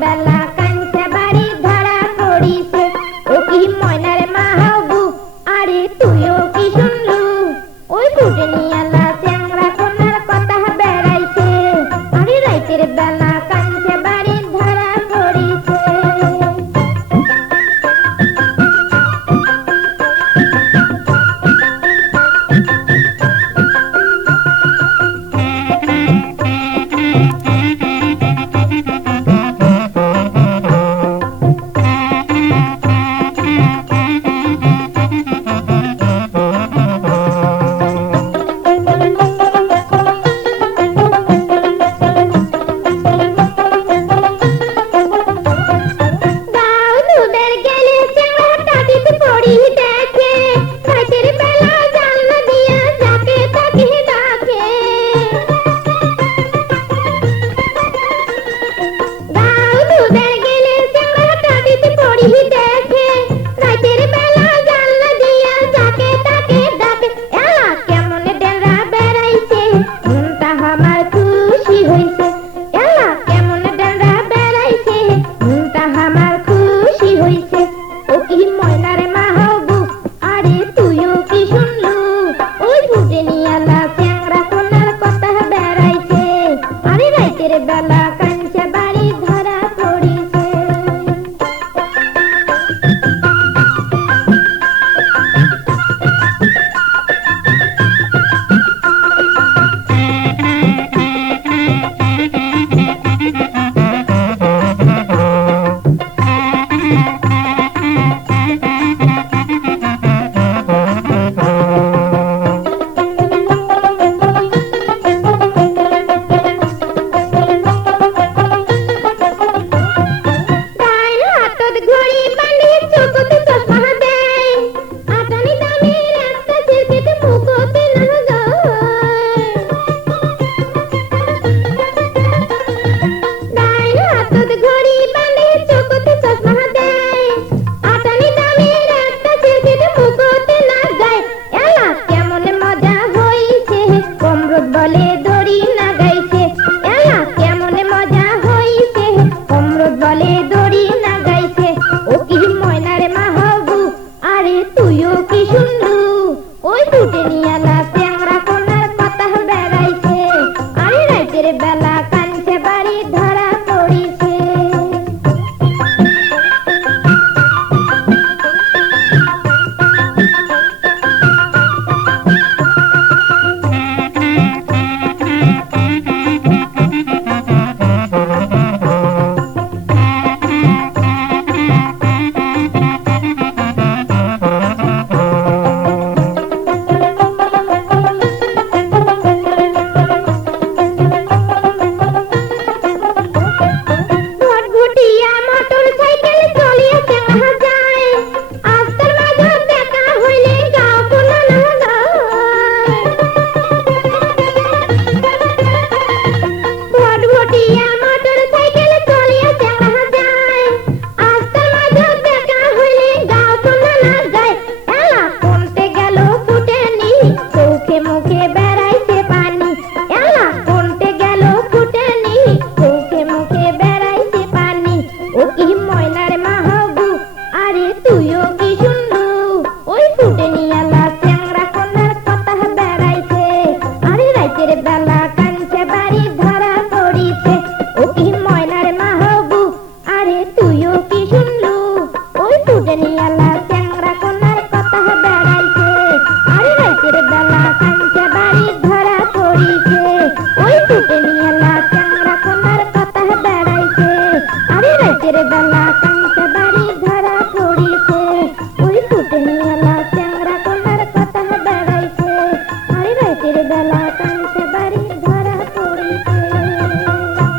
বেলা কাঞ্চা বাড়ি ধরা পড়িছে ও কি ময়নার মা হবু আরে তুইও কি শুনলু ওই ফুটে নিয়ালা চ্যাংরা কোনার কথা বেড়াইছে আরে রাইতের বেলা কাঞ্চা বাড়ি ধরা পড়িছে বেলা কাঞ্চা বাড়ি ধরা পড়িছে বেলা কাঞ্চা বাড়ি ধরা পড়িছে বেলা কাঞ্চা বাড়ি ধরা পড়িছে ও কি ময়নার মা হবু আরে তুইও কি শুনলু ওই ফুটে নিয়ালা চ্যাংরা কোনার কথা বেড়াইছে আরে রাইতের বেলা কাঞ্চা বাড়ি ধরা পড়িছে ওই ফুটে নিয়ালা চ্যাংরা কোনার কথা বেড়াইছে আরে রাইতের বেলা